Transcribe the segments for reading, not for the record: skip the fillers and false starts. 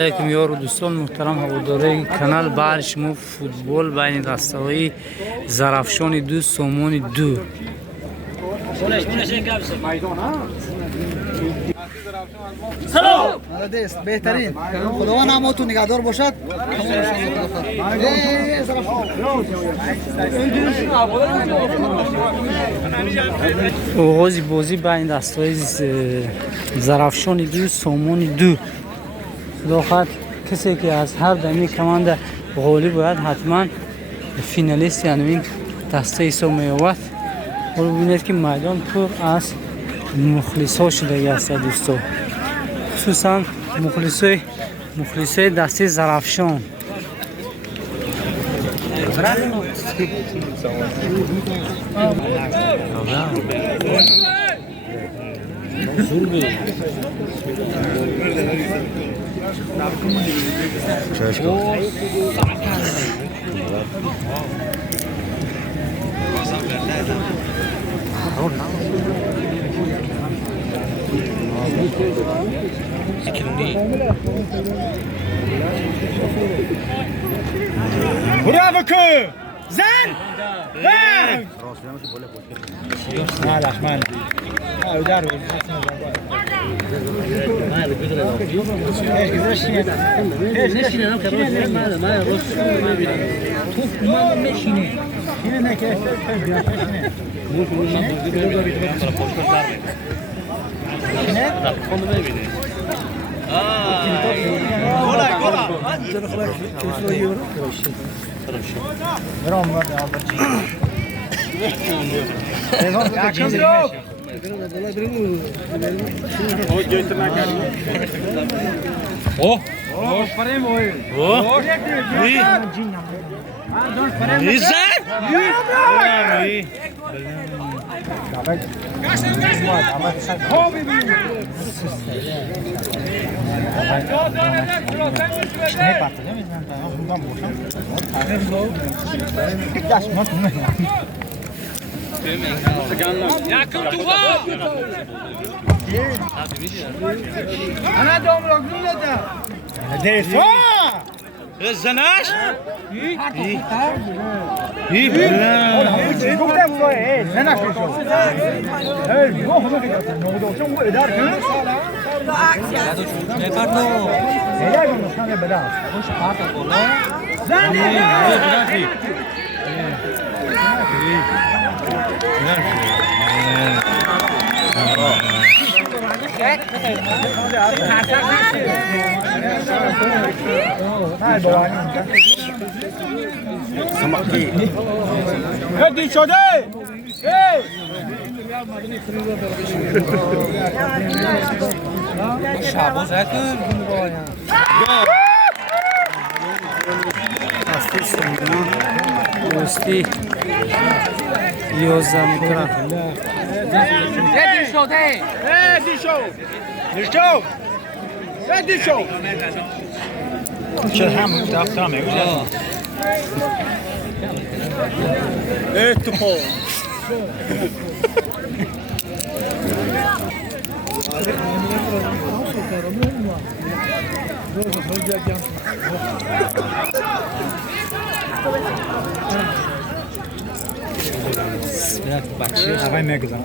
علیکم یار و دوستان محترم هواداری کانال بر شما فوتبال بین دسته‌های زرافشان دو سامان دو سلام بهترین خداوند نامتون نگهدار باشد. آغاز بازی بین دسته‌های زرافشان دو سامان دو خداخواد کسی که از هر دمی کماند غالب باید حتما فینالیست یعنی این دسته حساب می‌یابد. و ببینید که میدان پر از مخلص‌ها شده است دوستان، خصوصا مخلصای دسته زرافشان. برافو که زن زن نه لحمن او در انا دوم رو گلوده دفاع زناش ای بلا گفتم تو زناش شو ای گفت نو چون ادار کن نکردو هیا نشانه بدا خوش پاتا کولا زنی هدی شده شابوز هکن دسته سامان دوستی 11 متر هدی شده هدی شو هدی شو چه هم دفتر میگه تو پو آقای میگذارم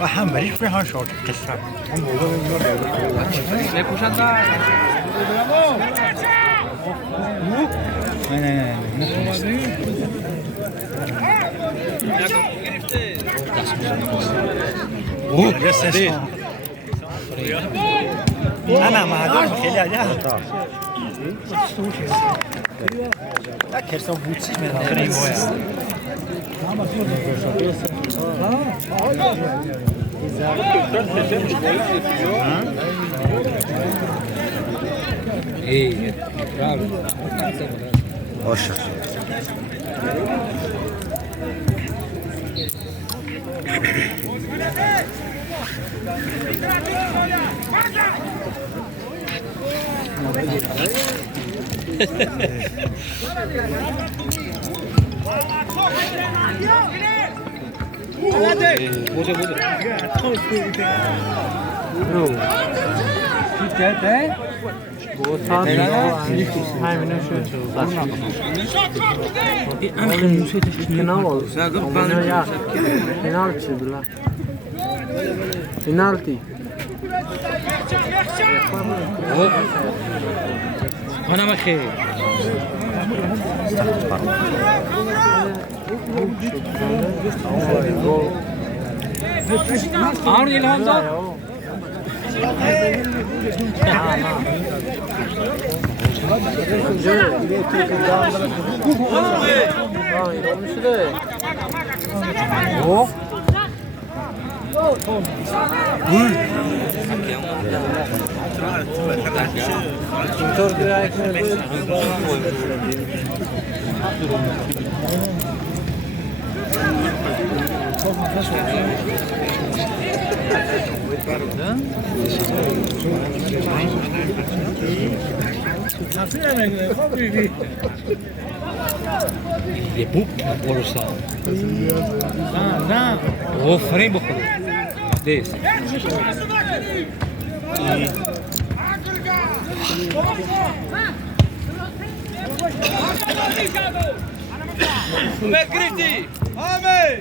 و هم بریش به ها شد قصه نه انا معدوم خیلی عجب لا كرسون بوتسي من غير مويه ايه برافو Penalty. Ana mache. Ağır İlhan da. یه بوب برسا نه او فریم بخوره دیست مگریدی آمین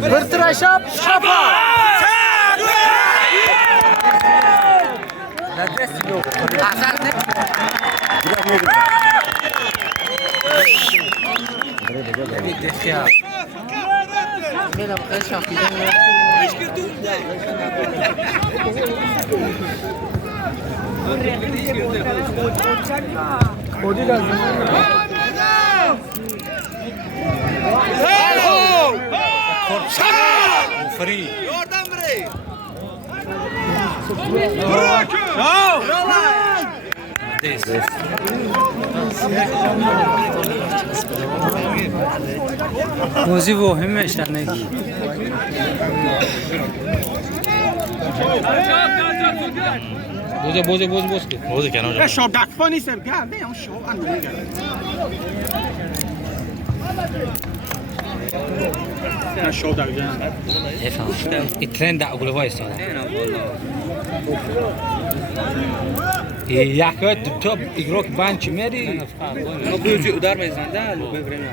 برتراشاب شفا ندرسیو احسن فري يوردن بري موزی مهمه شنگی بوزه کنار شاب دکفانی سر گرده یا شاب اندونه گرده شاب در جنب این ترند در اگله وای استاده یک وقت تو ایگروک بانچ میری ما بیوچی ادار میزنده لو ببریم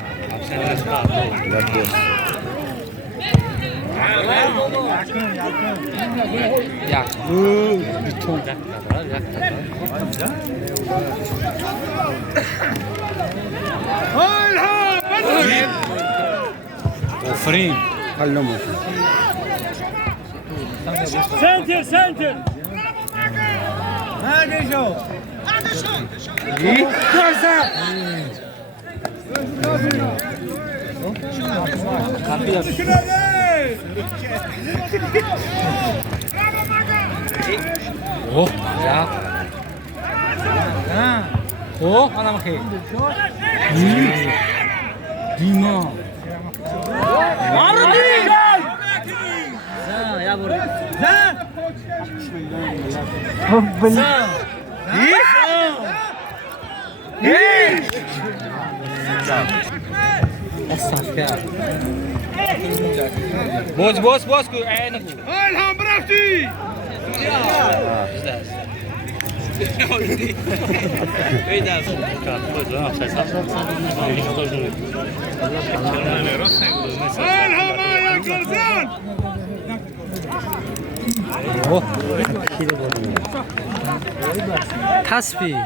یک بیتون آفرین سنتر سنتر هذه شو اوه یا اوه انا مخي ديما يا بوري بوز بوز بوز كو عينك الهم برفتي الهم يا قرزان تسبیح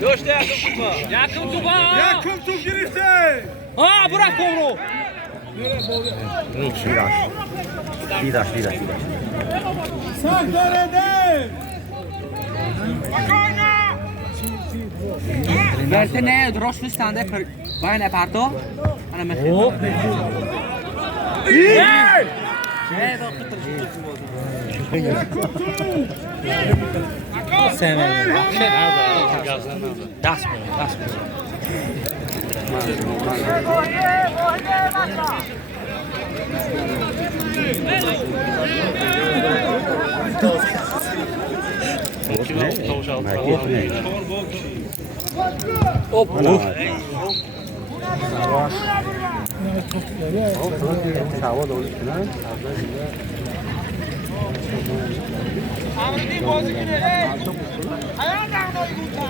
دوشته یکم تو با یکم تو گرفته ها برا کومرو دیداش Verse ne droşlu stande per bayan aparto ana me سمه دست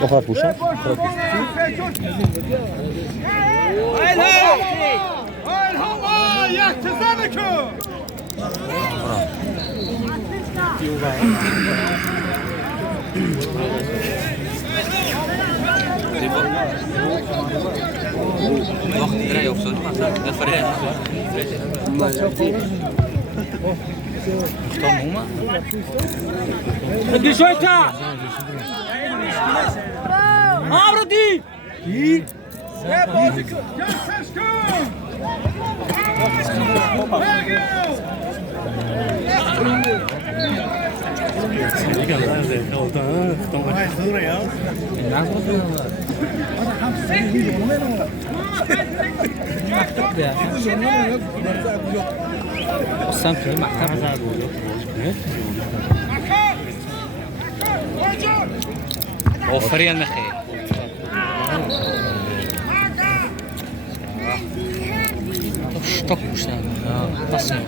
بخواه پوشن وفريا المخيل اشتق وشان تصنع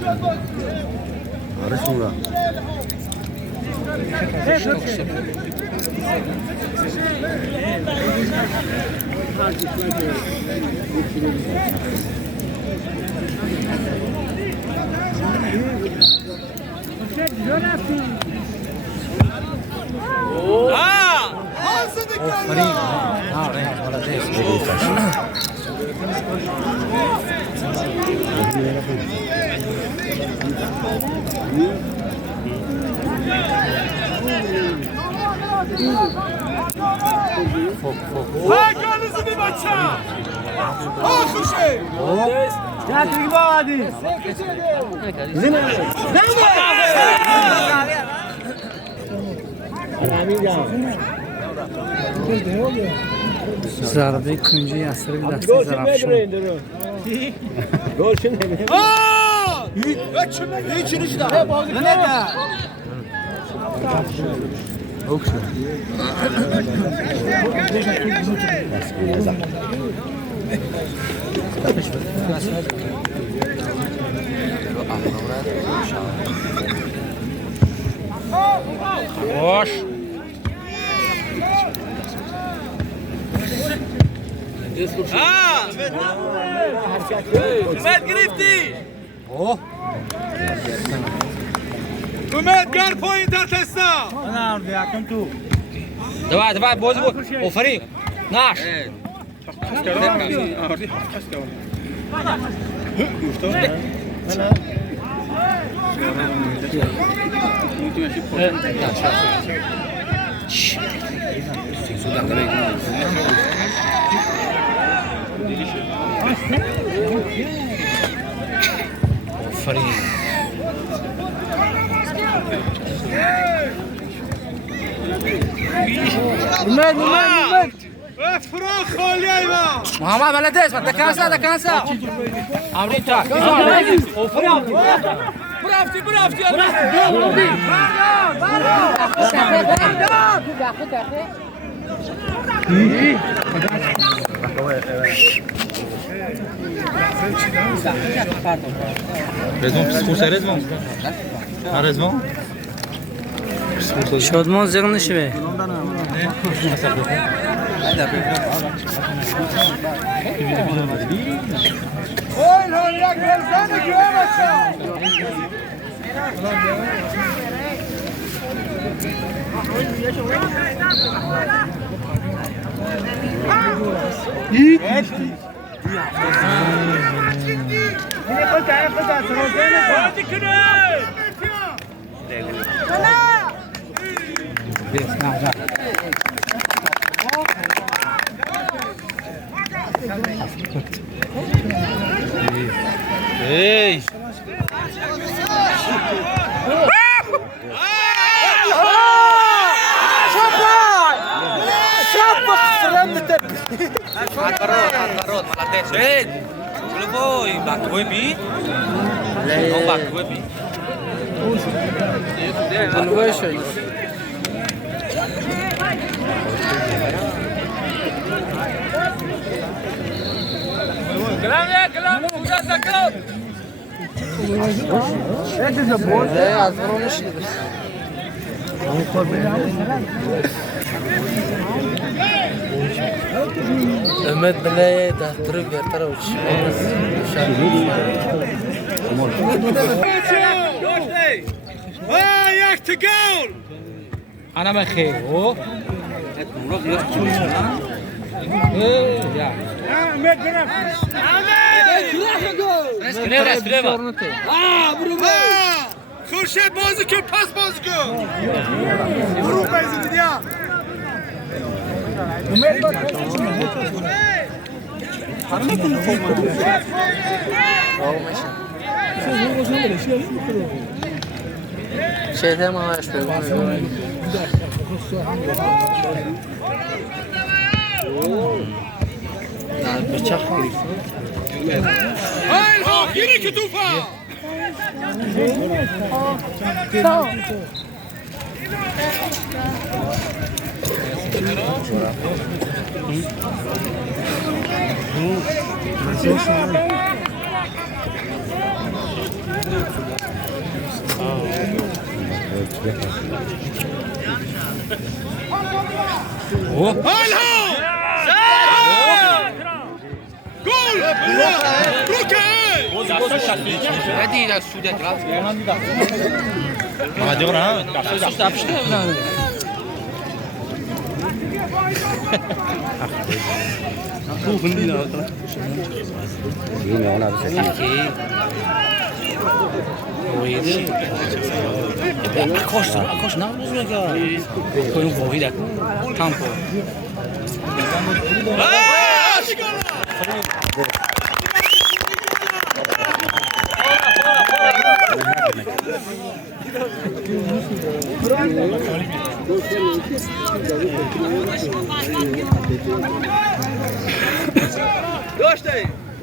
رسولا Hakanızı bir maça! Alkışı! Getir hadi! Zarbe ikinci yasırı bir dasta Zarafşon. Üçüncü daha. Ne de? خوش Ömer گرفتی! Ömer گر پایین در تستا! دواء بوز وفريق 12 فريق Ömer! افرا خالی ایوان! محمد بلدیس دکانسا عمري تراك برافتی شادمان زیغ نشوه Oy lan ya gelsene güvemezsin! Hey! شبك فرمتك Advarot, молодец. Эй, любой, баквой би. Ну, баквой би. Ümit bile dağıtırıp yertere uçuşuyor. Jak to gol! Ana ben xeyr. O. Ya. Ahmet Berat. Khurshid bozı kö, pas bozı kö. Vuru benzin ya. Şeyde mi ağaç böyle? Ya bıçak gibi. Hayır ha, yine ki tufa. Hayır ha. Gol! Luka! Ready da sude kral. Hadi ona. Sus yapıştı ya. Yine ona bir şey. Oydu. Akoş ne yapıyorsun ya? Koyun boyu da. Tampo.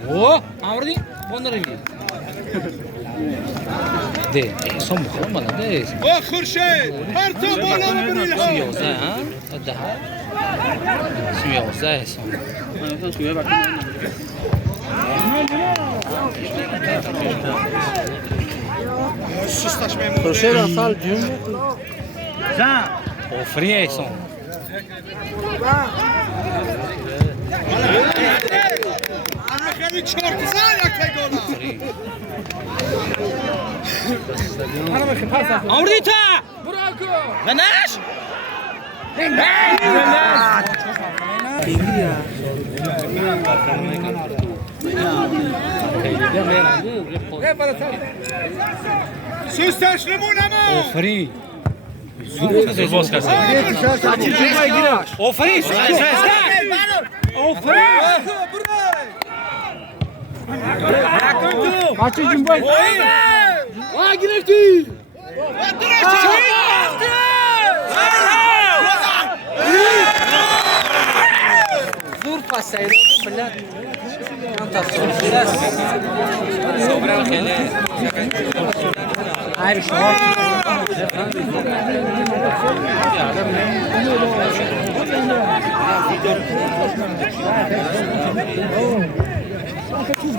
O, avrding, bondaringi. De, som muhamma de. O Khurshid, her top olanı bir ilham. Suyoza, ha? Daha. Suyoza som. Khurshid asal jum. Za. O frie som. Ana khali chortza yak gola. Avrdita! Ganash! Söz taşlamın ama. Free. O free. O free. Kaçı cumboy? Aa girdi. Dur pasaydı billah. Sobra khele. Hayır şu.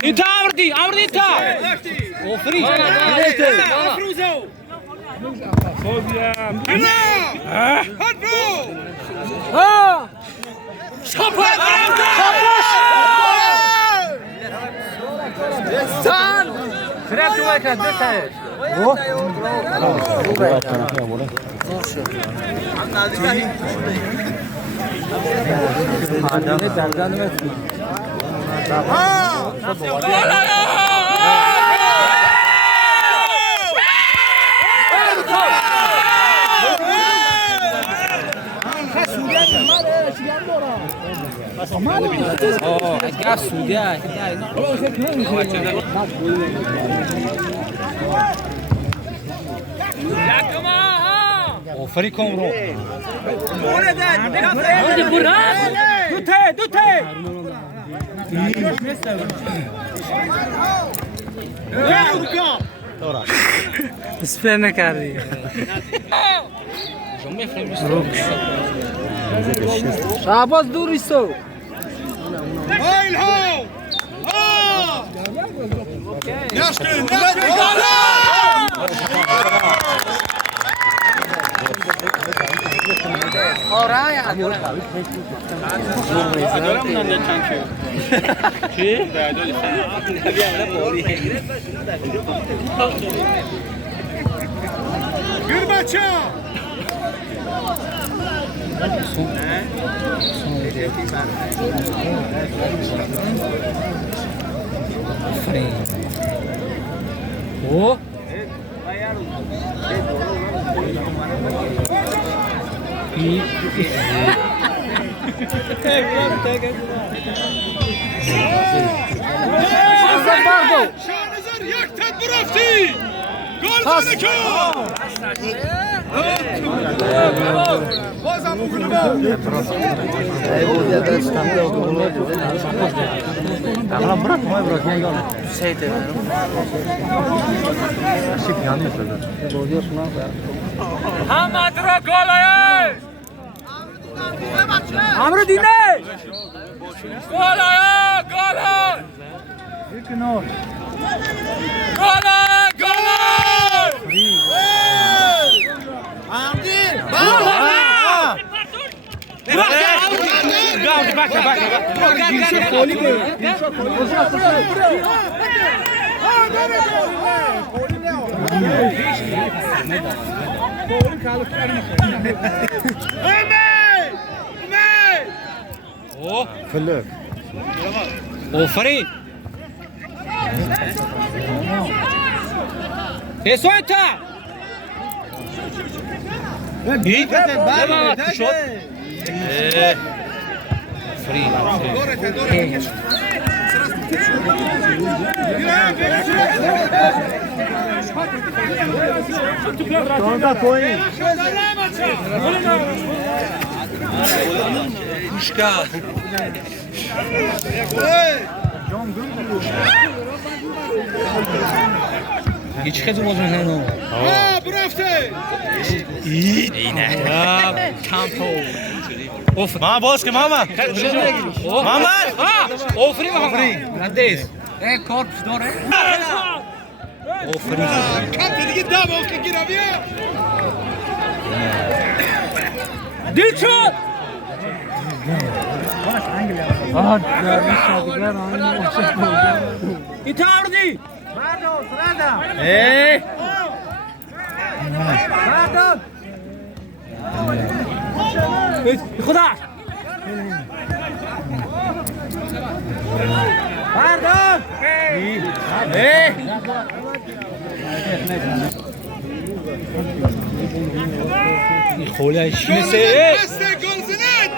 انت عوردي انت وفري ها شابوش زان فريق تو كده فريقهم رو. اسپر نکردی شعباز دور ایستو هايل هاو نشكن او شانزر یک تد برفتی گل زنکو بازم بکنم محمد را گلایه عمرو دینه گلایه گلایه گلایه او فرید eso está هیچ خیلی باز میزنه برفته ما باز که محمد محمد اوفری ندیس کارپس داره کم دیگه دبا که گیره دل شد ایتاردی خدا بردار خوله شیسه دست گل زند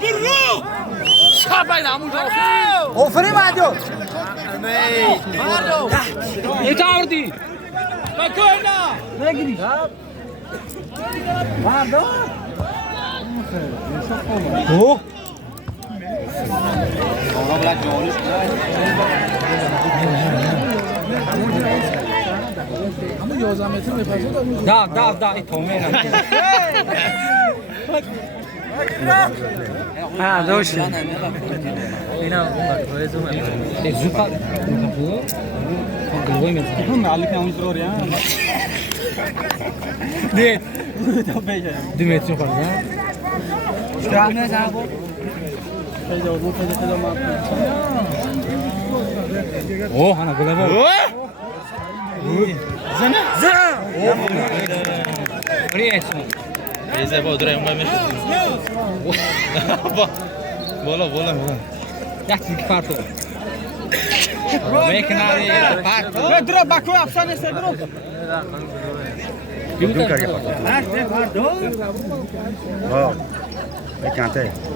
برو اوفری بعدو ایتاردی نگیری بردار او دا ایتومه ها دوشی اینا زوپا هم عليك يا مزرور يا دید دو متر خورده استراحه صاحبو او هانا گله با Eze با درای اونجا میشه بالا یکی که پارتو میکناری پارتو درو باکو افسانه سه درو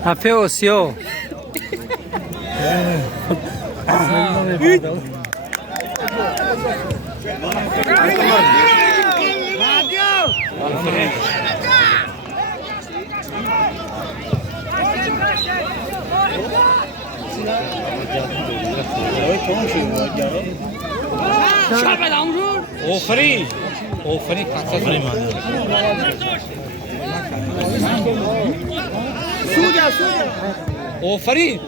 هفه اوسیو شب دامجور آفرین آفرین آفرین آفرین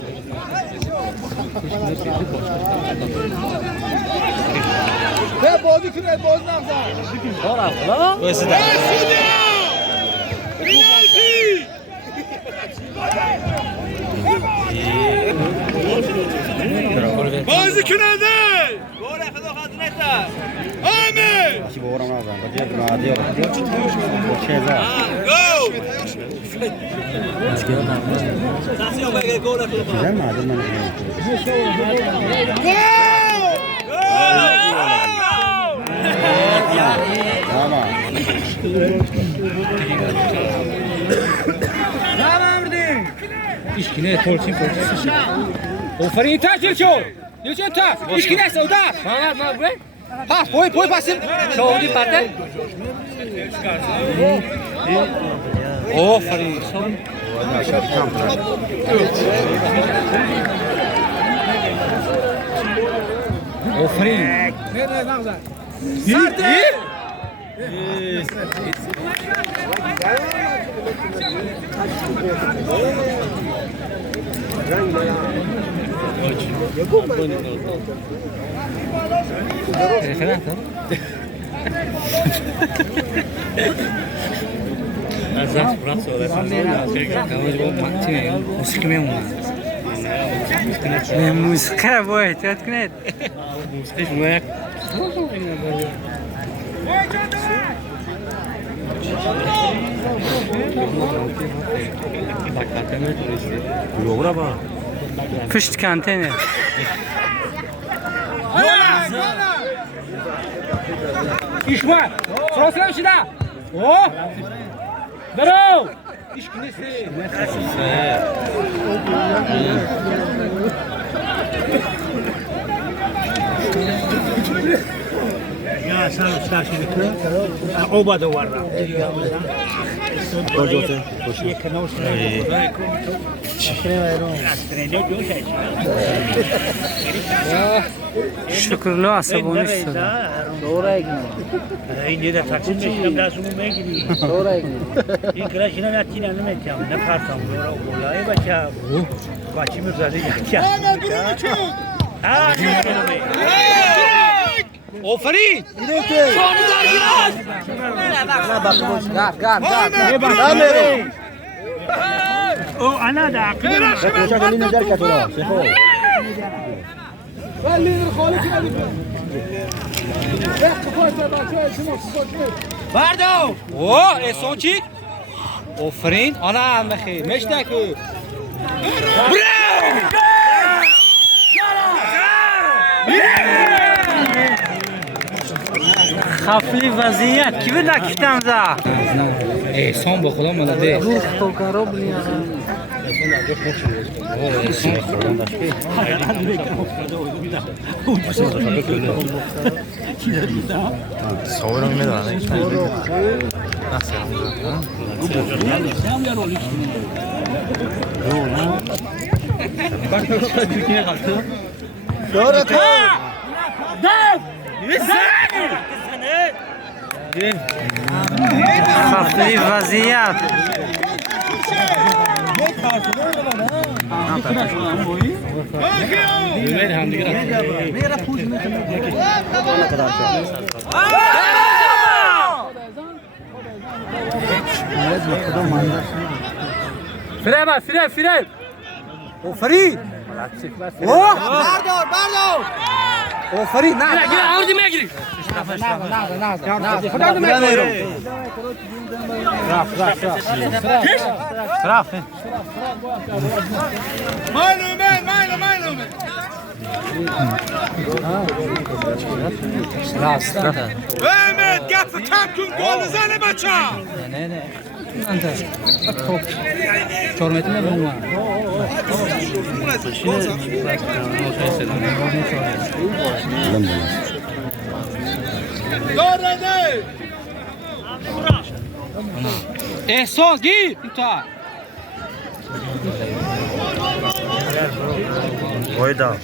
به بازی کنه باز نفر واسه بازی کننده آمین İşkine tolçin polçin. Oferin taş Dilçon. Dilçon taş. İşkine Sauda. Ha bre. Ha poy pasın. Saudi parte. Oferin. Oferin. Sarte. موسیقی با احتیاط کنید. پشت کانتینه. İşma. Sırasına bir şey daha. Oh. Bravo. İşkinesi. Ya sen usta şimdi oba da var. Kojote. شکرلو عصبانی شد. این دیگه تاکسی میشم دستمون میگیری. این کلاش اینا نتینا نمیتونم نپرتم برو بالای بچه بچی میذاری یکی. Oferin. او انا دا Bardo. Oh, esonçik. Oferin. Ana هم بخیر. مشتاکو. خفلی وضعیت کی به نکشتم زا احسان به خدا ملده روح خوکارو بلیان خفلی وضعیت فریب فریب فریب فرید اوه بردار او فرید نه نه آوردی میگیری Mehmet gafı kampın gol zane baça. نه انت توپ چورمتی نمیدونم Doğru احسان گیر تا وایدا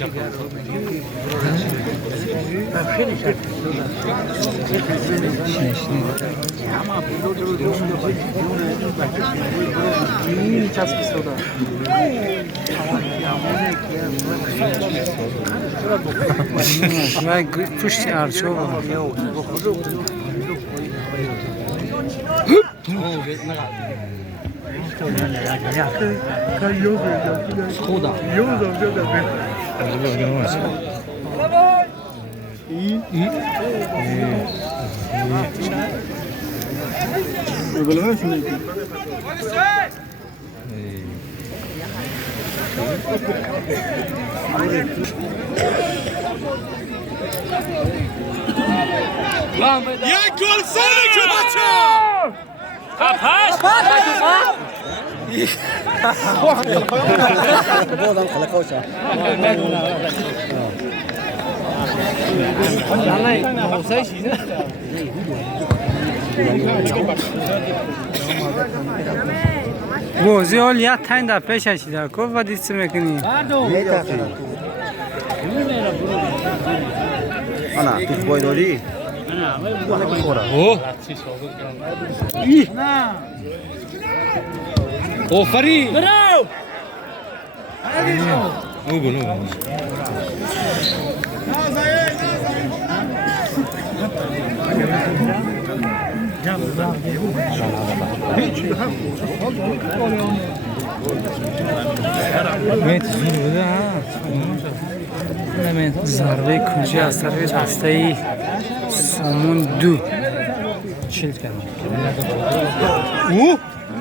و پشت ارچو یک گل سره که بچه بوزی حال یک تاین در پیش هشیده که و دیست میکنی انا تو وایداری آفرین ضربه کجی از طرف دسته سامون دو چیز کردم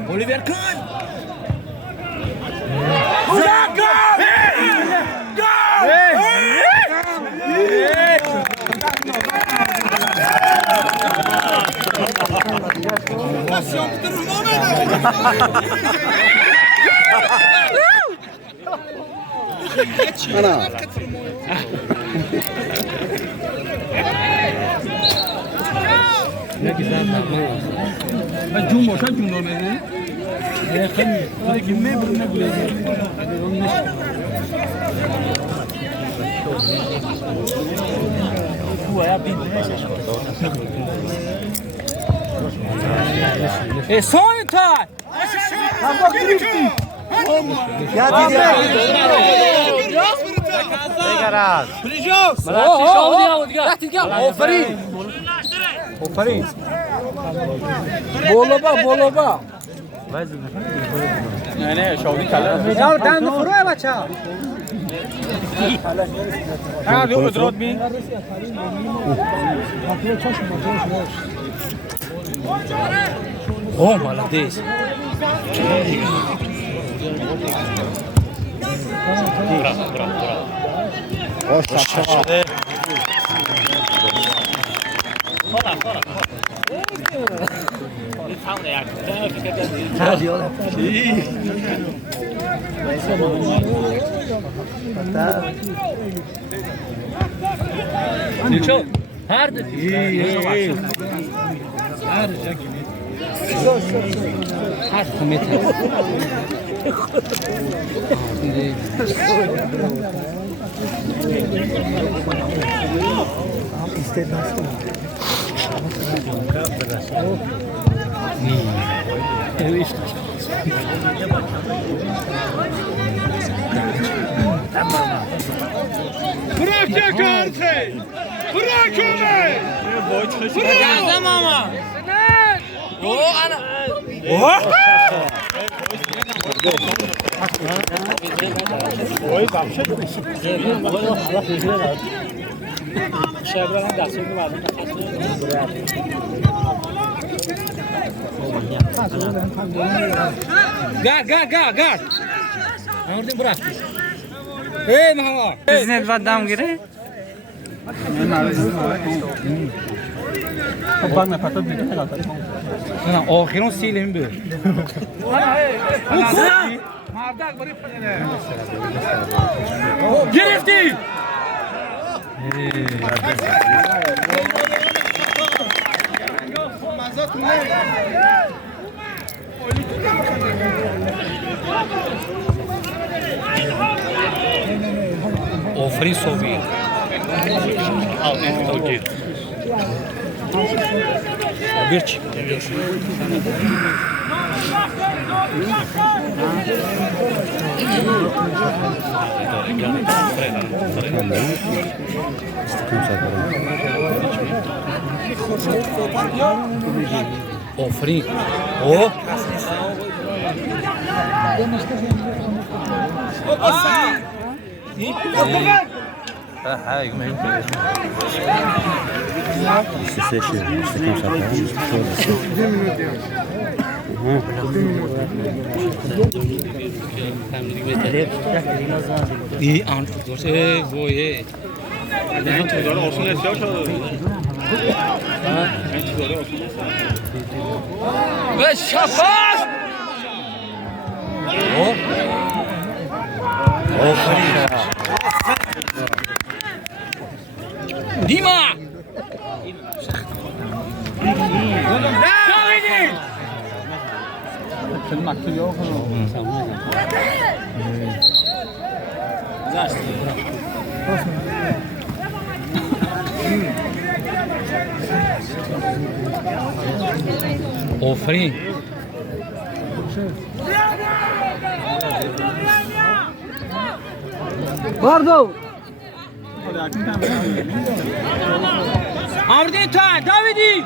الیور کن احسان تا آفرین بالا با نه شاودی کلا یار دند فروه بچه ها دیو ادرات بین اوه молодец Ничего, hard. Hard meter. Bırak yakartı! Bırak öme! Bırak! mama. Gard. Oradan bırak. Ey Muhammed. بزنید و دم گیره نه آخرون سیلیم به گرفتی آفرین صوبی برچ آفرین او iyi anlıyoruz. Bu iyi. Ve şafak. O. Dima. آفرین باردو آمردین تا داویدی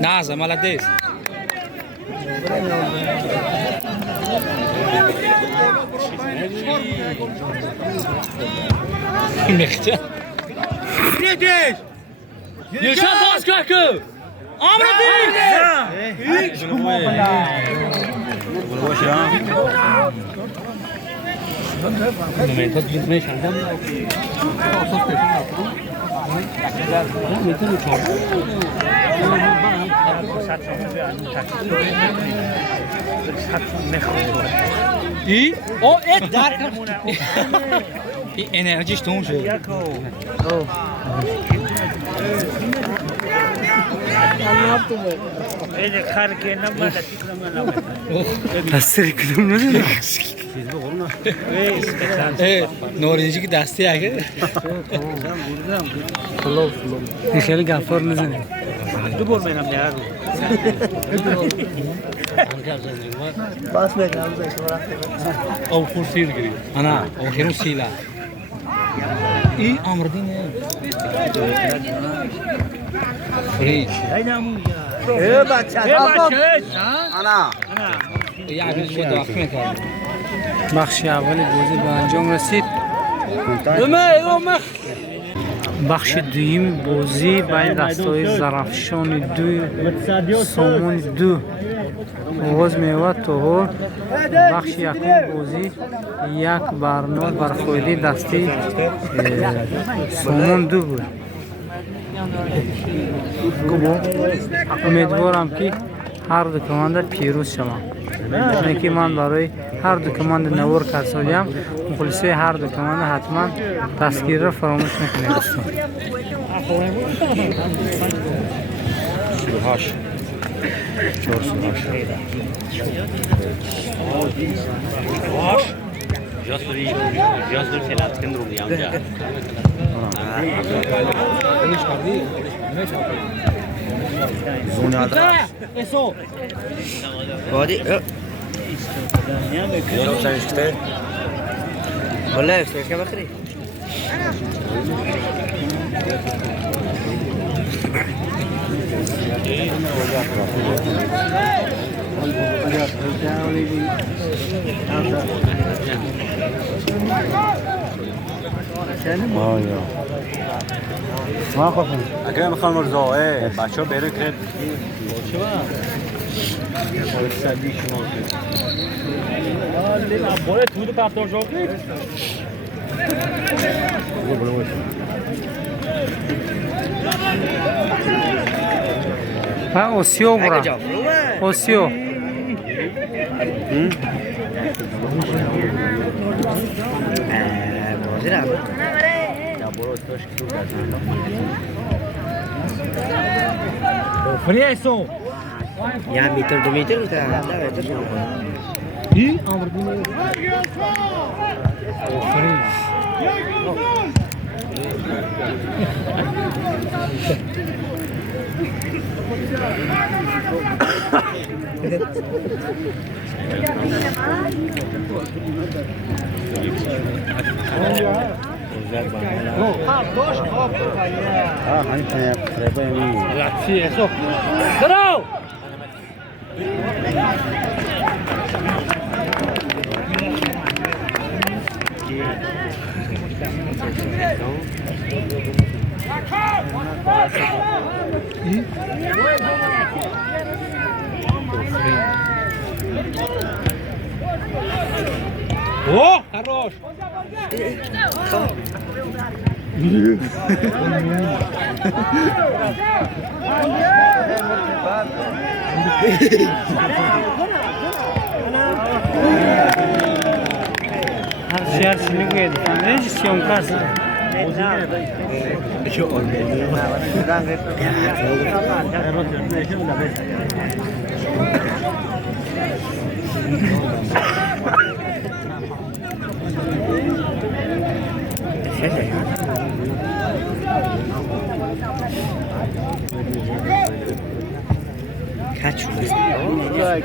نازه молодец مخته Friedrich! Nilşan Başkakı Amradin İyi. O et dar. Bir enerji işte onun şey. دستی کدوم نداره نوریجی که دستی اگه این خیلی گفار نزنه دو بار منم نیارو او خورسیر گری انا او خیرون سیلا ای آمردین فریج انا یه عبیل شد داخل میکنم بخش اول بازی به انجام رسید بخش دویم بازی بین دستای زرافشان دو سامان دو آغاز میوه طهور بخش یکم بازی یک برنامه برخوردی دستی سامان دو بود امیدوارم که هر دو کمانده پیروز شوم اینکه من برای هر دو کمانده نور کسالیم مخلصی هر دو کمانده حتما تسکیر را فراموش نکنید سوهاش چهار سوهاش Yazdır Selahattin Rumlu amca. زونادا Eso. وادي يلا سنشته ولا ايش بخري ما خوفم اکرم خان مرزا بچه‌ها بیرون کرد Bola tudo para o jogo. ها اوسیو برا اوسیو Preso. Ya meter 2 meter kita ada itu semua İyi ama bunu Sì, eso. Bravo! О, хорош. هر چی میگوید فهمیدی سیام کاست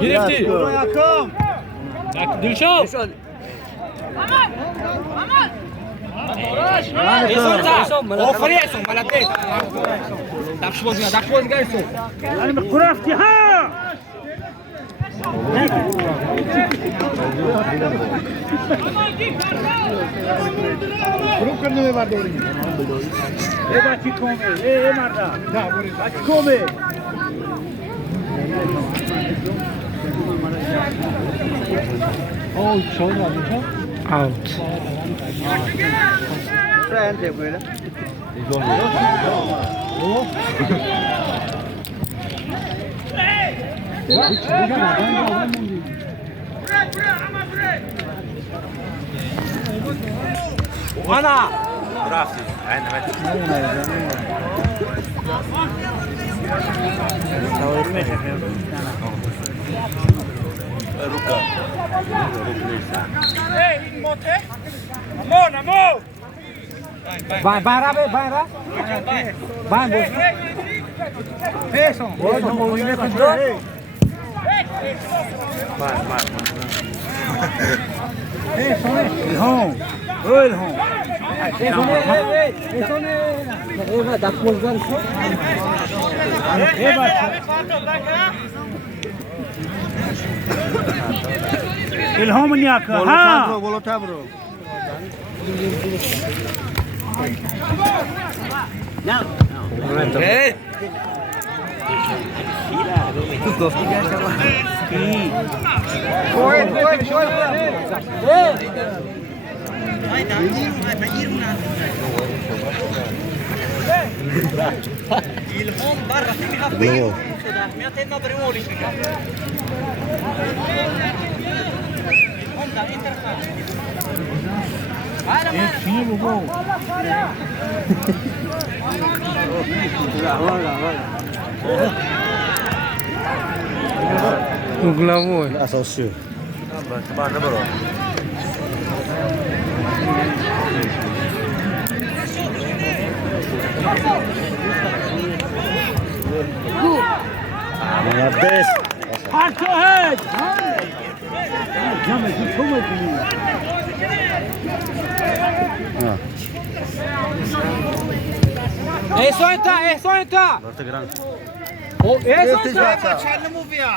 گرفتی دلشو آفرین ایسون ملده دخش بازیگر ایسون رفتی ها Grup करने में बात हो रही है बाची कोमे ए मर्दा बाची कोमे اوت وانا رفتی روکا باین را به باین را باین boş پیشون موینه کنترل الهام الهام الهام نیاکه ها बोलो था bro İlham barra seni kafayı miaten na primo olímpica. İlham da interfa. Para угловой asosio Bana bro. молодец Parça et. Cama ki çok acı. ایسون تا Dorta grande. o ایسون تا Çerli movia.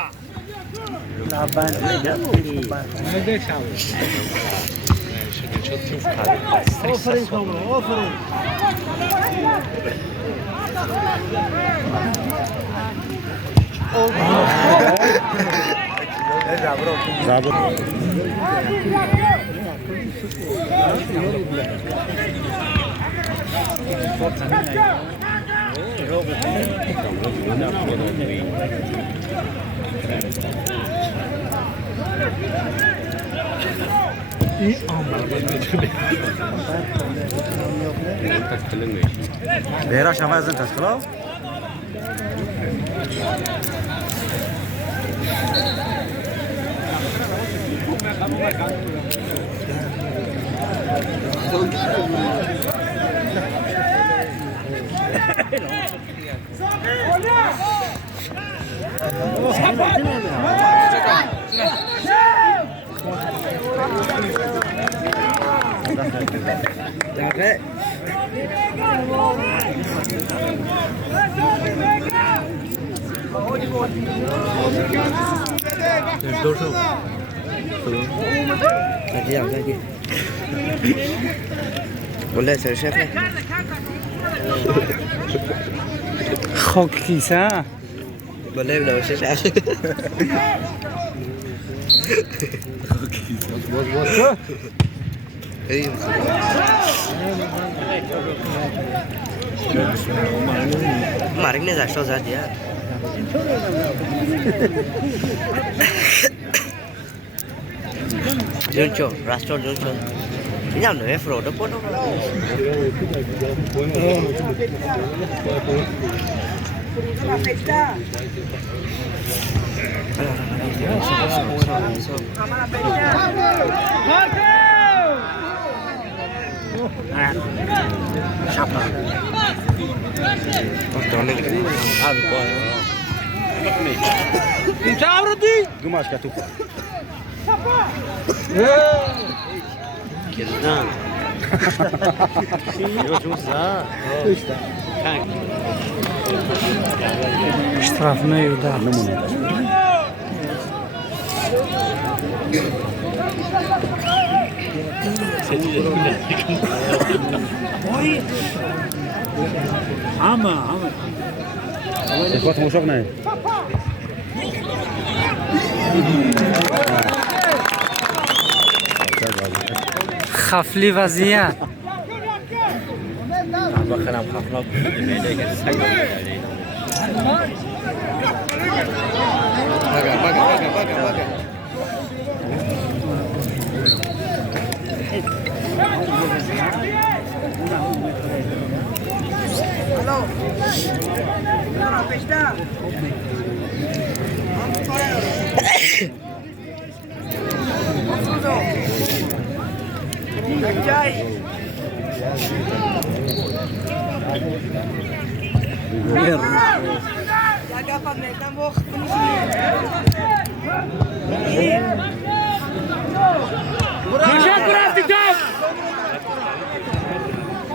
oferim kabro oferim Zabro Bera şamazın taşkılav. ولا شايفه خاک کیسه ولا ولا وش عارف ايوه مارك نزع شو زاد يا جونچو راستور جونچو Nhà nó phổ đó bốn đâu. Não. Eu vou usar. اشتراف ما يودع عما اخوات مشوقنا خفلی وضعیت بخرم خفنا میده که سگ می‌کنی. Baga.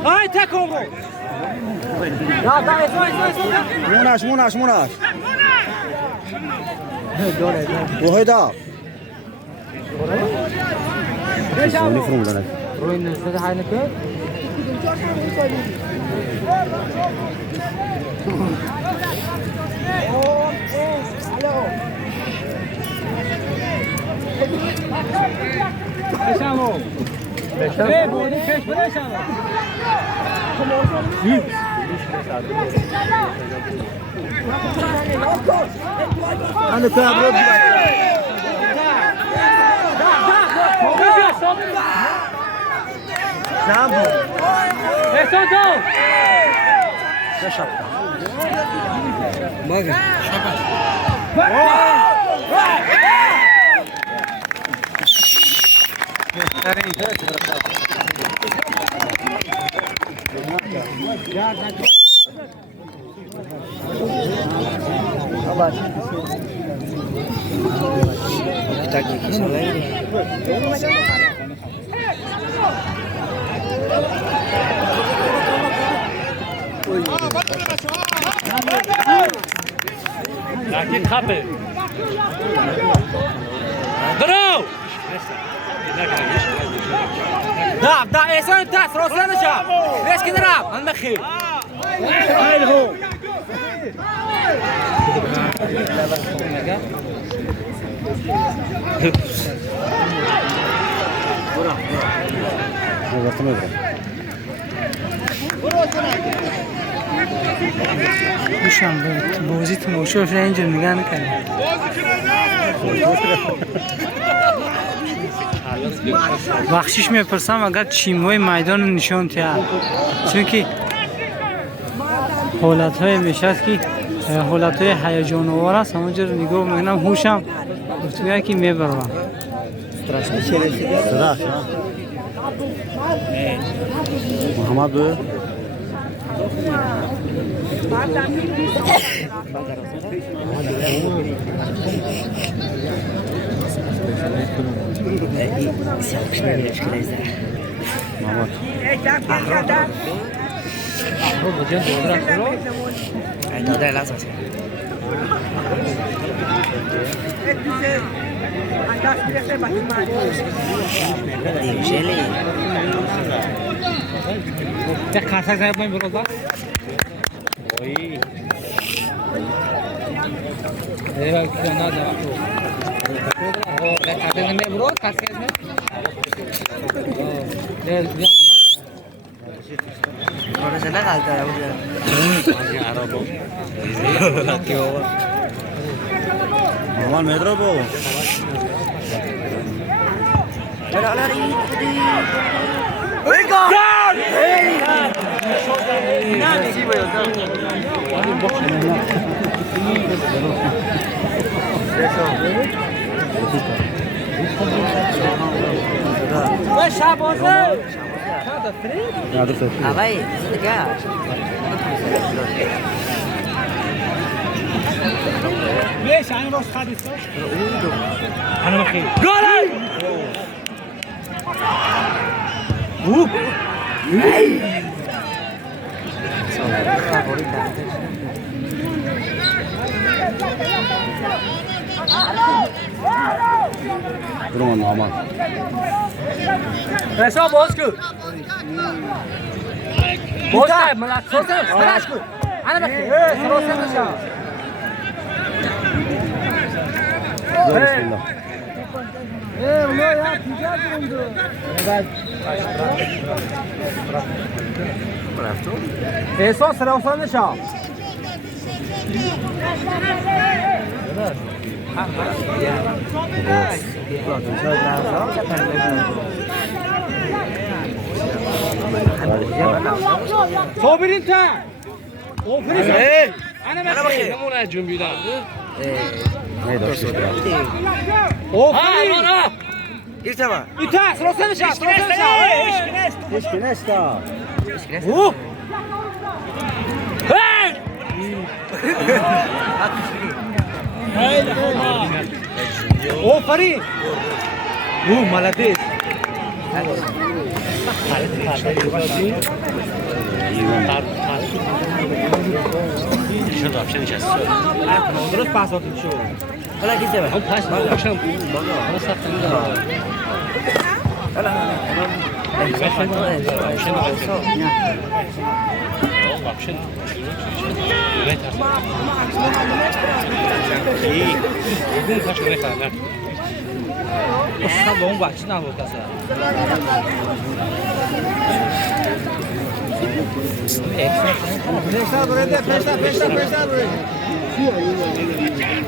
هاي تاكومو مناش وهيدا يونيفورم لنا روين نزد حالك بشامو ايه بودي كيش بشامو انا كابرو جامبو اسونتو Baga. Tá aqui, que isso لكن خبر درو دا ايسان انت روسنا نشا ليش كده نلعب انا مخي هاي هو میشم بازی تماشاش اینجا نگاه نکنه بخشش میپرسم اگر چیموی میدان نشون تیا چون که حالت های میشه که حالت های هیجان آور است همونجا رو نگاه میکنم هوشم گفتگویی که میبرم Sıra. Muhammed bu. Tek karsak saya yapmayın biraz daha. Oy. Evet, kena dah. Oh, tek karsak ne bro? Karsak ne? Dia Orang sana kalta ya udah. Muhammed metro bu. Abai, segar. ليش عين راس حادث انا ما خير جول Durma normal. Pessoal, Bosco. Bosco, malah selesai. Bosco. Ana bakayım. Selesai aşağı. Bismillah. Pessoal, selesai aşağı. صابر انت وفريز انا بخير نمونه جنبي Ne dostu? وفريز İrtema. انت سلوسن شاف Hiç güneş daha. وفريز молодец درست پاس دادی شو حالا کی سبب؟ پاس دادم Está bom, bate na boca, Zé.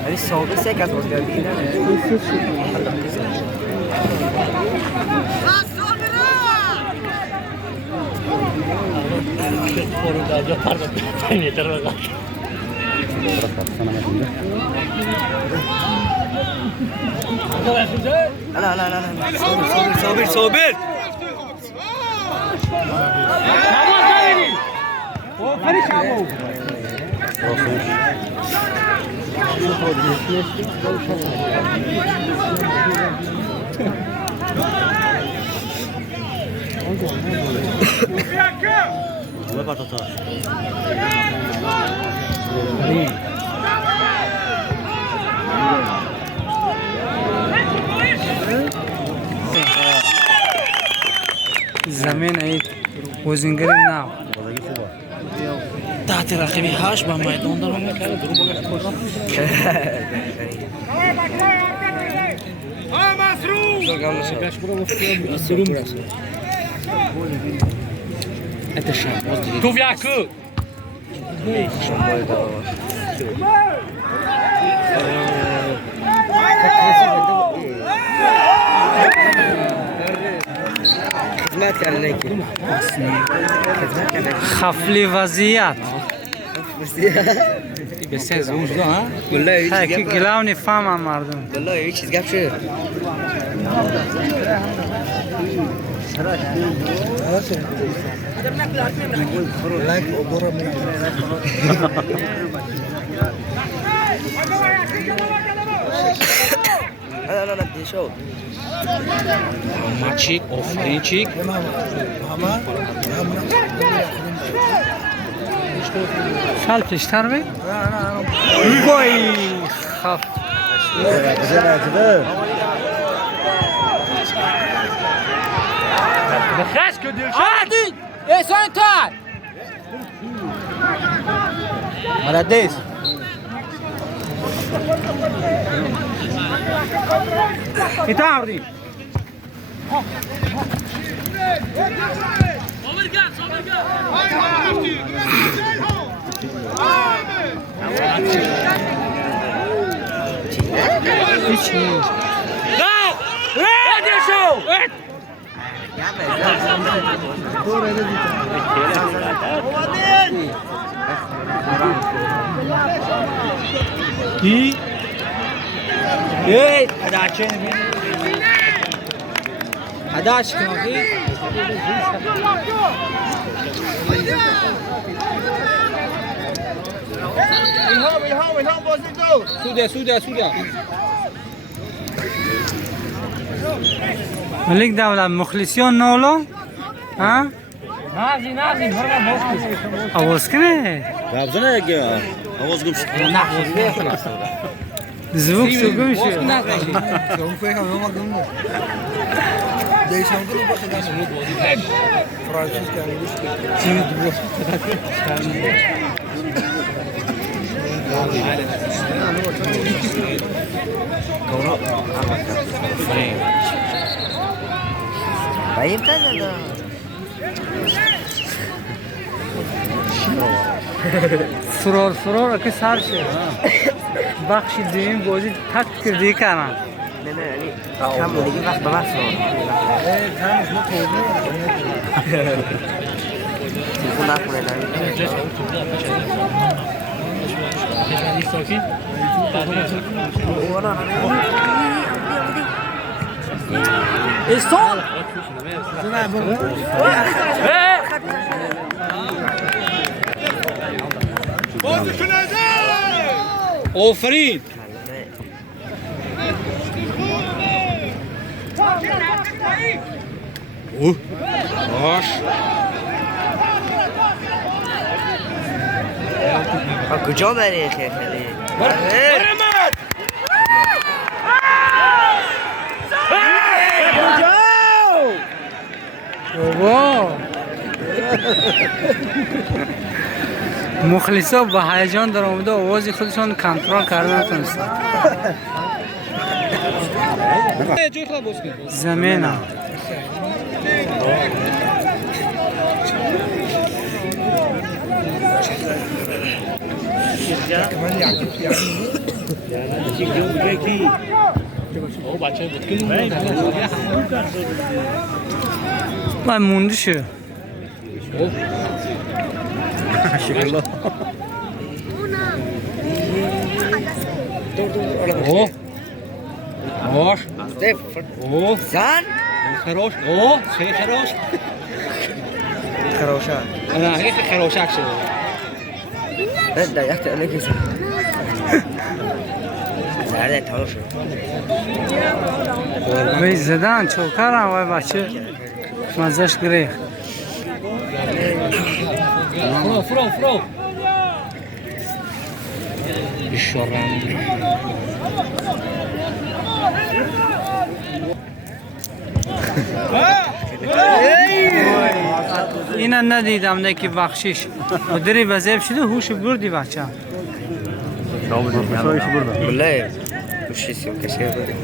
Ali solda você quer fazer ali, né? لا صابر Ne patata? زمین ای وزنگری ناو تحت رقیبی هاش با میدان دارم میکنه درو بگه تو ویاکو خدمت کرده کی خفلی وضعیت بسیار زوج دو ها والله که گلاو نفهم مردم والله هیچ چیز گپ شد ماچیک آفرین چیک شال پیشتر بی؟ وای خف عادی احسان تر ملدیس ایتا عردی هیچ نیست کی؟ ای پدرچه هداش کنی الهام بازی دو سوده ملک دولت مخلصیان نولو ها؟ نازی آواز کنه رابزنه اگه آواز گم شد زوک چو گوشه فرار که سر شد بخش دویم بازی تک کردی کنن کم دیگه وقت به وقت تلفن نکنه استون آفرین باش کجا بری خیلی بابا مخلصا با هیجان در آمده آوازی خودشان کنترل کردن نتونستن زمین هم من مونده شد اوه باش اوه زن خروش اوه خیلی خروش خروشه نه خیلی خروشک شده بده یخت الگیز زرده تاو شد وی زدن چوکر هم وی بچه مزش گریخ فرو بیشورم اینا ندیدم نه که بخشش دری وزیب شده هوش بردی بچه بله بشیسی و کسی بره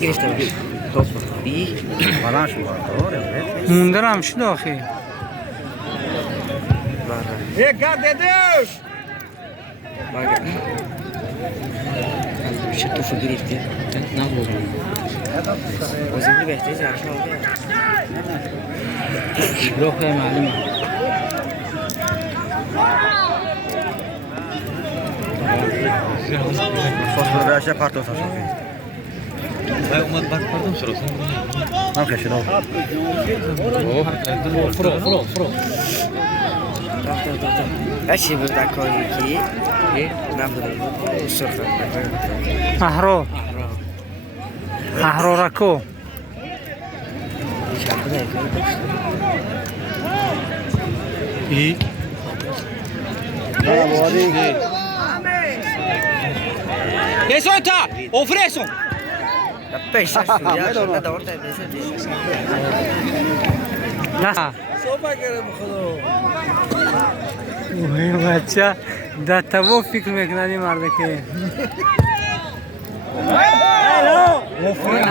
گرفته بگی توپ ای موندرم شده آخی یک گرده دوش چه توپ گرفتی؟ وزنی بهتری زرشان آگه روح معلومه فاصله پرتو سازی اومد بعد پردم سراغ من خشنو فرو اشی بود کاری کی نبود سرخ احرو رکو Eso está, ofreço. پیش ندارد نه وای بچه در تبا فکر میکنه مرده که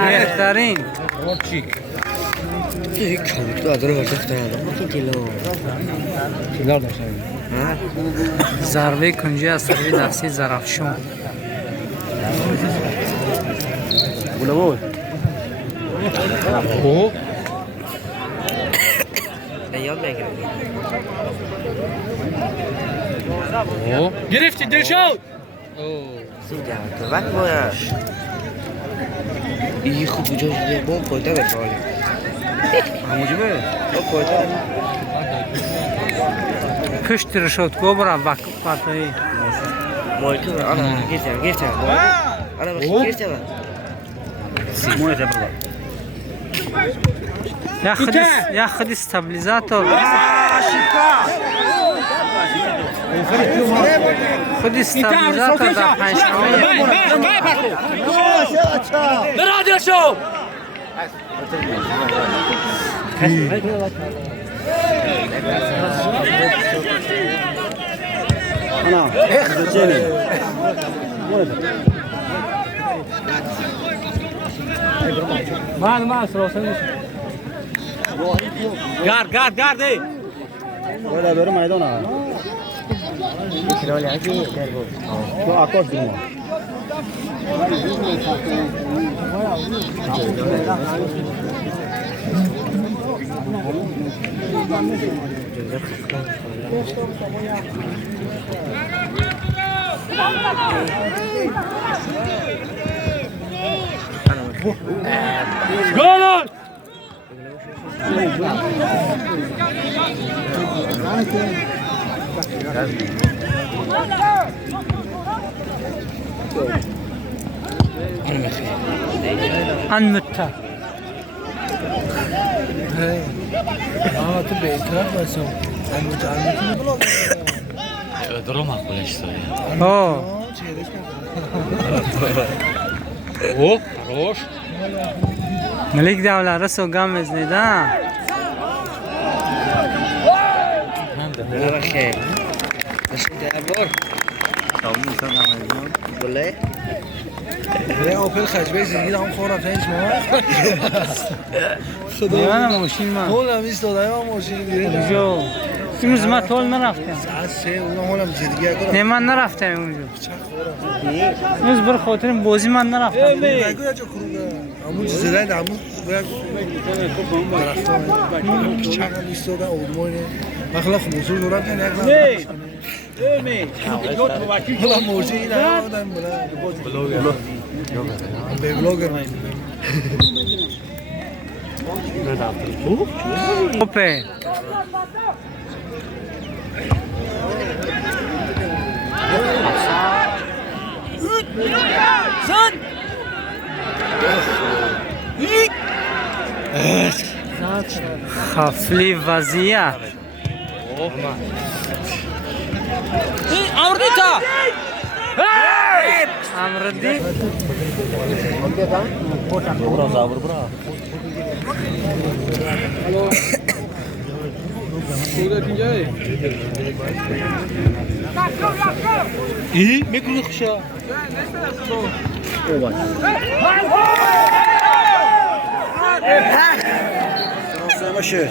بهترین ضربه کنجی از طرف دستی زرافشان بولو یاد بگیرم گرفتی دلشاد تو وقت باید این خوب بجا شده با پایده بفعالی هموجبه با پایده پشت رشاد کو برا بطایی مایکل آنا گرفتم آنا بخی گرفتم موی تبرد یا خود استابلیزاتور خود استابلیزاتور در پنجشنبه برا دلشاد انا زجني ما سروسن گارد ای ولا برو میدان تو آکاش دیم گل انمتا تو به اطراف بسیم درام اقبلش داری او روش ملک دولت رسو گم بزنیدن بخیر دربار بله یه اوپل خجبه زندگی دارم خورم تا اینش دیوان ماشین من هولم ایستاده هم ماشین دیره جو امروز من طول نرفتم ساعت 3 اونم هولم زندگی کنم نه من نرفتم اونجا امروز بر خاطر بازی من نرفتم نگو یا جا کروگه همون زرند همون باید طرفان چقدر ایستاده اولمانه بخلا خموزور دورم که نگلم حالا موجه این آدم بلا به بلاگر اوپه خفلی وضعیت آوردیتا امردی ای میکنی خوشا باشه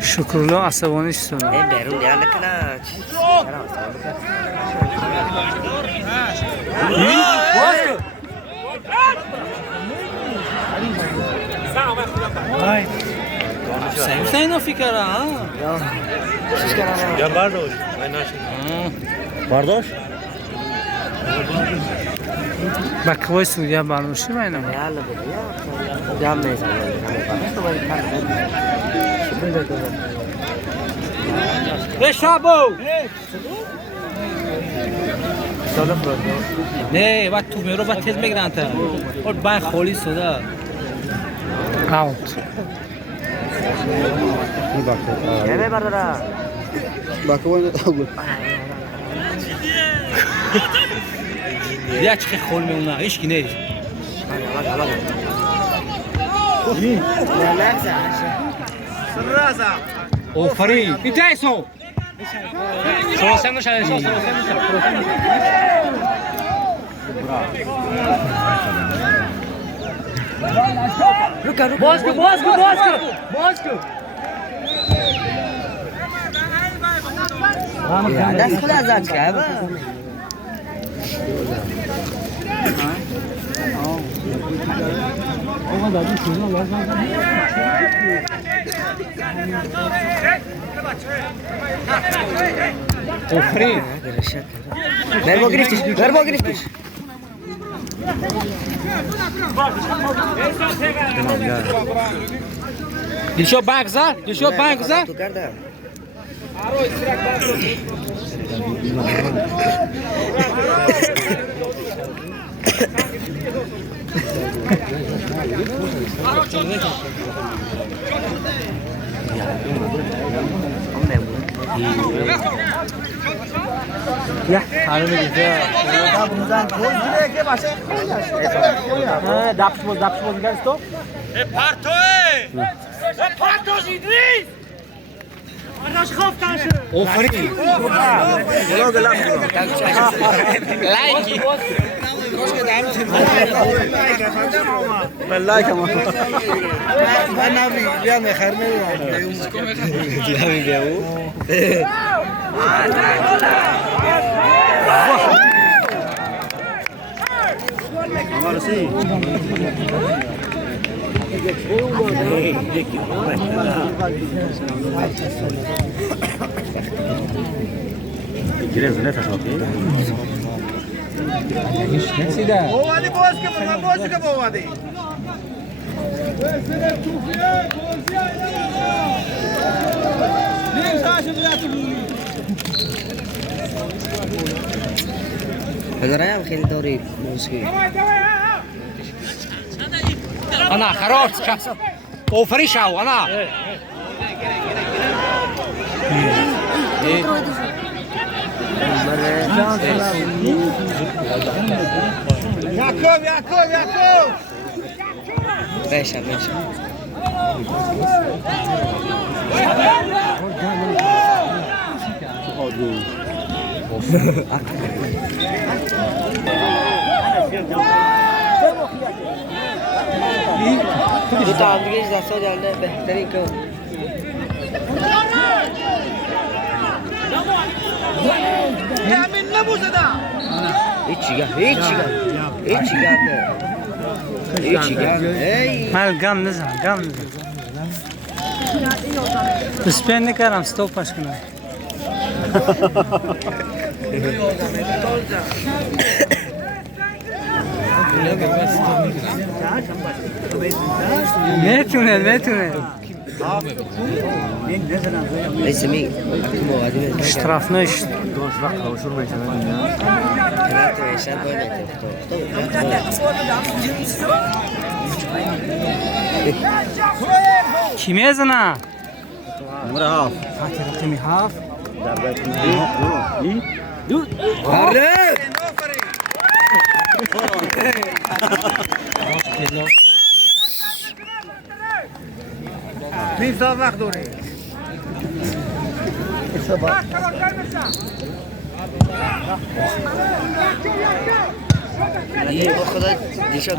شکرالله عصبانی شد این بیرون دیگر نکنه سعی فکر ها یا برداشت برداشت بکوی سوریه برداشتی بینم يلا بدي يا عم بشابو نه بعد تو میرو بعد تیز میگیرن تا اور با خولی سودا اوت يا بردارا یا چه خول میونه هیچ کی نیست آفرین بیتایسو شما سن نشاید باز کو دست خود ازت که با آفرین ver bo giriştiş Dilşo bank zar tu karda یا حالا میگه دپش باز میگرد تو پرتوش ایدریس آراش خوف تاشه آفرین لایکی والله كمان انا بیا میخر بوادی باز که بوادی هذا رايح خلي دوري موسكي انا خلاص آفرین شو انا یعقوب باشا دو تا هم دیگه دستا جلده بهترین که من گم نزن اسپین نکردم ستوپش کنم میتونه اسمی اشتراف نشت کی میزنه؟ نمره هاف فاتح رقمی هاف نیم ساعت وقت داره خدا دیشب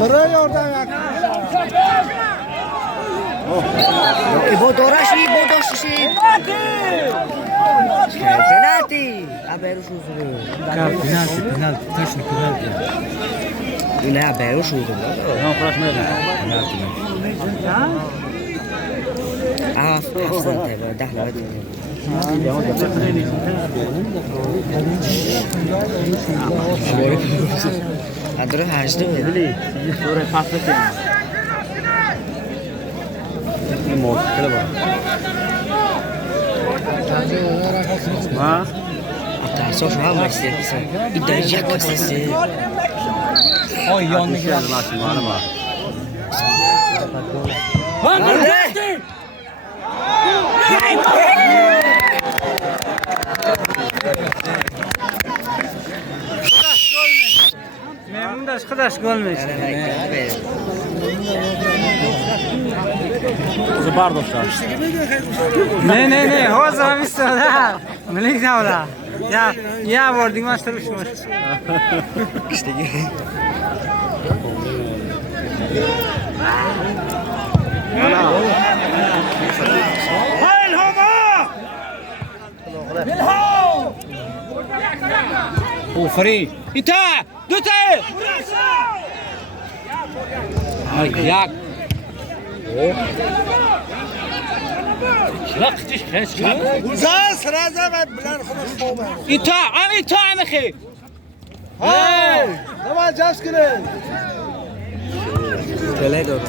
برای آردن Ibu Dorashi, Ibu Dorashi. Penalty. Aberu şuzu. penalti точно penalti. Yine aberu şuzu. Non, franchement, Aferin tabii. Dahlet. Adro hajdı mı? Sonra pas et. Mort, quelle va? Ha? Atarsa şu an başlayacak. İddiacak sesi. Oy yanlış. Geldi lan şimdi bana bak. Memnun da arkadaş gelmiş. Zıbar dostlar. Ne hoza mistoda. Melik davla. Ya varding master uçmuş. İşte فريق انتهى دوتاي ياك شلقتش خاش زاس رازا بلان خمس قومه انتهى عم اخي هاي ما جاش كده Toledo.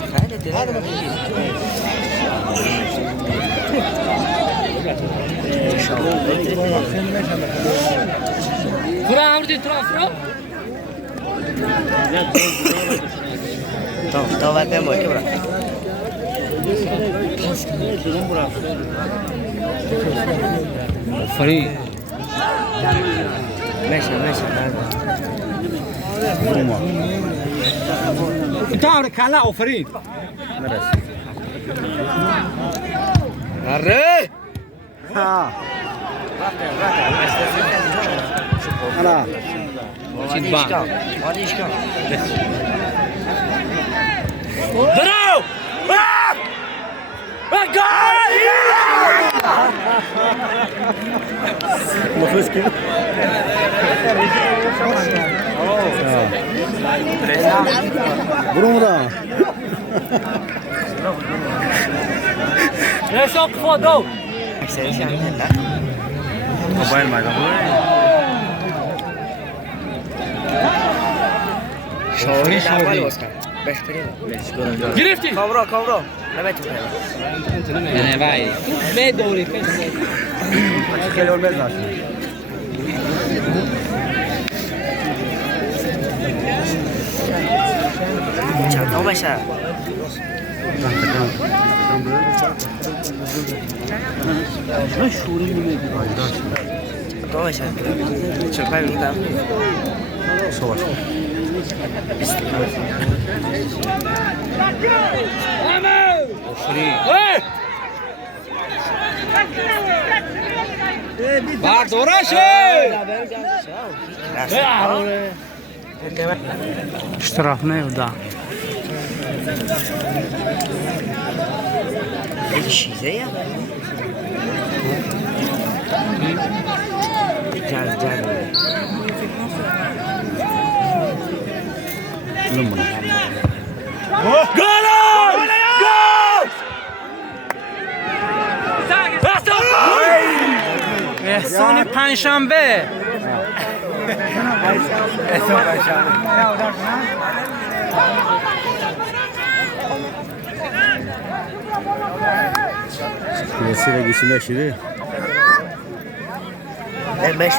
فرا عمرتي ترافرا Tó vai ter muito quebrar. فريق Mexe. انتهى كلا فريق Arre! Ha. Ana. Pode iscar. برو Muflis gibi. Bunu da. ليش اقفوا دو Mobil maydan. Şovri اول واسكا. بهترین. گرفتی کاورا. نباید نه وای به دوری Geliyor bezler. چند باشه. تو باشه. چرا میگم؟ Savaş. Штраф не вда. چیزه یا؟ جان. احسان پنجشنبه Vesile gitsin şiri. beş.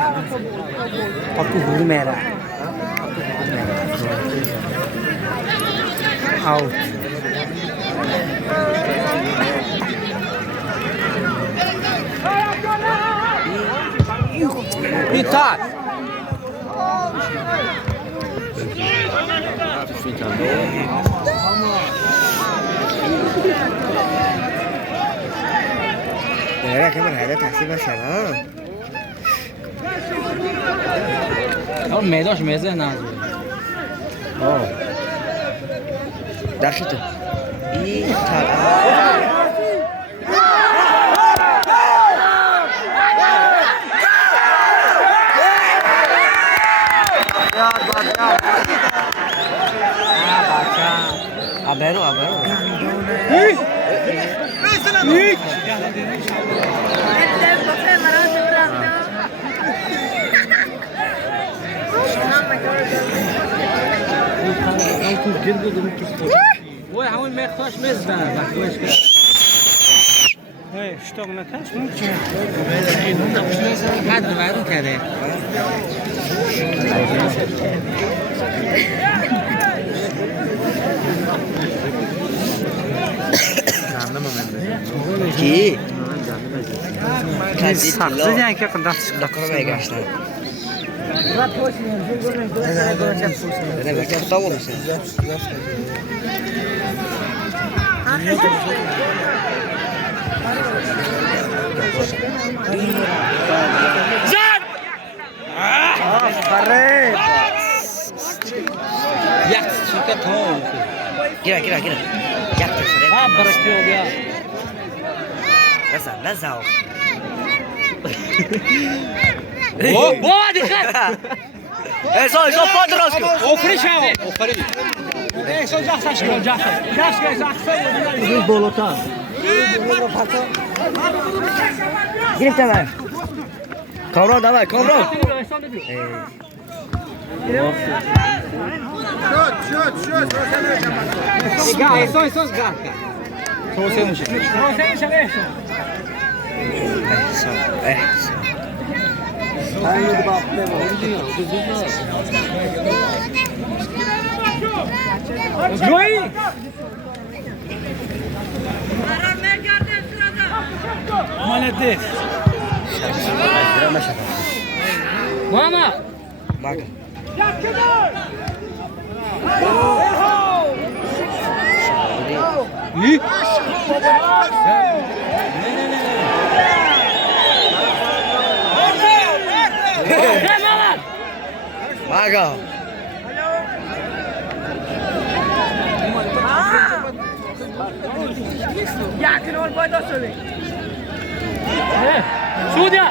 Aku hurmera. Out. İtar. لا كمان هذا تحسيب مثلا. او میداش میزه نه. داخل تو. این برو برو وای همون مختاش میزدن اشتاق نکش ممکن حد برو کرده کی؟ سخته دیگه که قدرتش دکتر بگشتن نه بگم ساو میشه زن یک چیکه تو گیره یک تفره برکیو بیا نزاو بابا دقت ایسا پا دراز کن آفری شما آفری ایسا جاخش کن گرفته من کامران دوای کامران ایسا گرد توسعه میشه جوی مالده ماما باقی باقا سودیا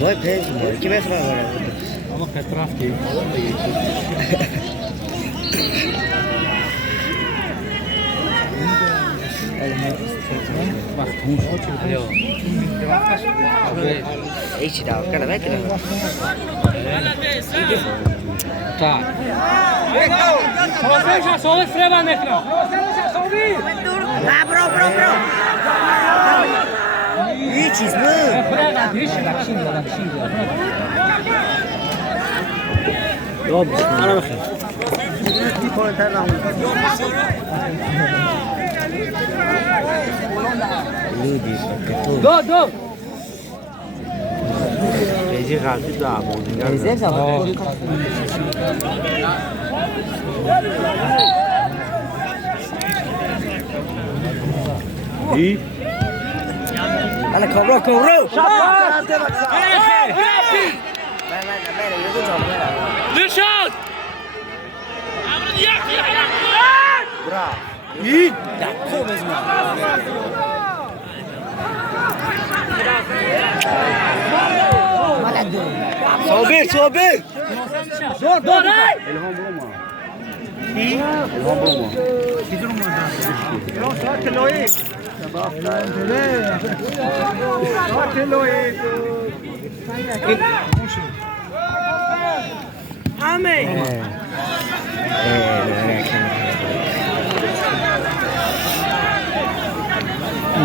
باقای پیش کی بفرمایید اما پتراف کی ایچی داو کنه بکنه تا سوسه سوسه فرما نکنه برو هیچ چیز نه فرما هیچ لکشین انا بخیر دو ایجی غلطی دو عبودی ای انا کامران نشاد صابر الهام بروما الهام بروما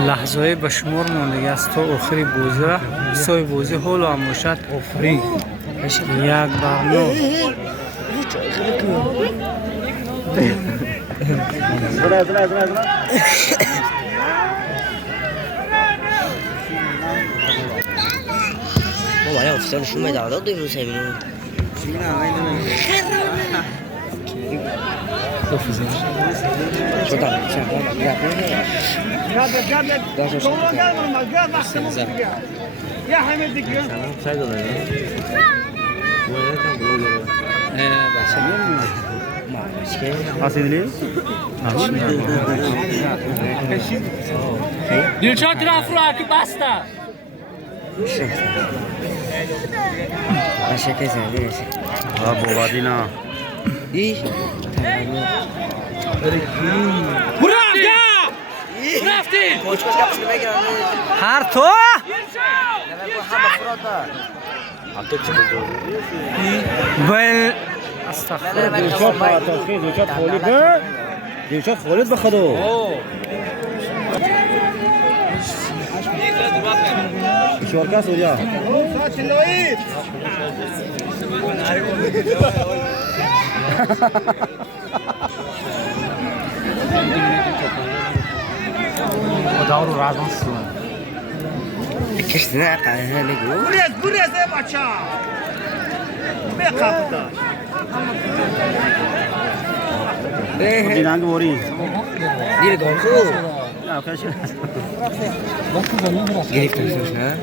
لحظه به شمار ماندگی است تا آخری بازی را سای بازی حال و اموشت آفرین یک برنامه بابا یا افتاد نشون میداد داد دیروز همینو شدن يا حمد دلشاد رفت رو که بسته رفتی هر تو بل استغفر دیشب خالد به خدا شورکا سوریا خدا رو رازم سلام کشتنه قهوه نگو بریز بچه بخواب داشت دیرنگ بوری دیر گامزو گرفتم سوش نه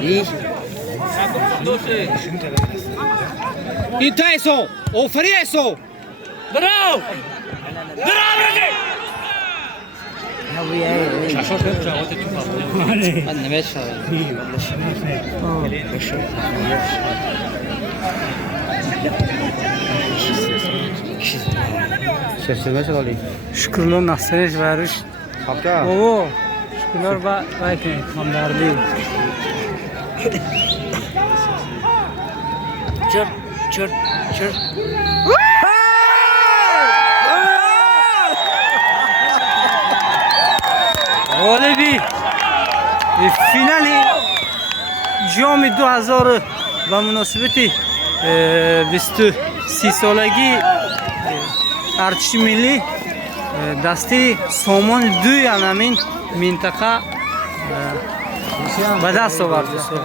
ایش این تا ایسو اوفری ایسو برو من نمیشه شفشمه شدالی شکرلو نصرش وروش خبکه بابا شکرلو با کنید همدردی چرت غالبی فینالی جام 2000 و مناسبت 23 سالگی ارتش ملی دستی سامان 2 یعنی همین منطقه به دست آورد دوستان.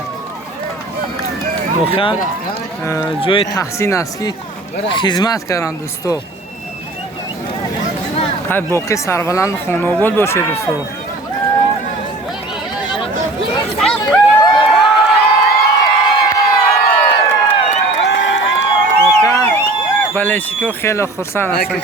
واقعا جای تحسین است که خدمت کردن دوستان. های باقی سربلند خانواد باشه دوستان. بلشیکو خیلی خرسند هستن.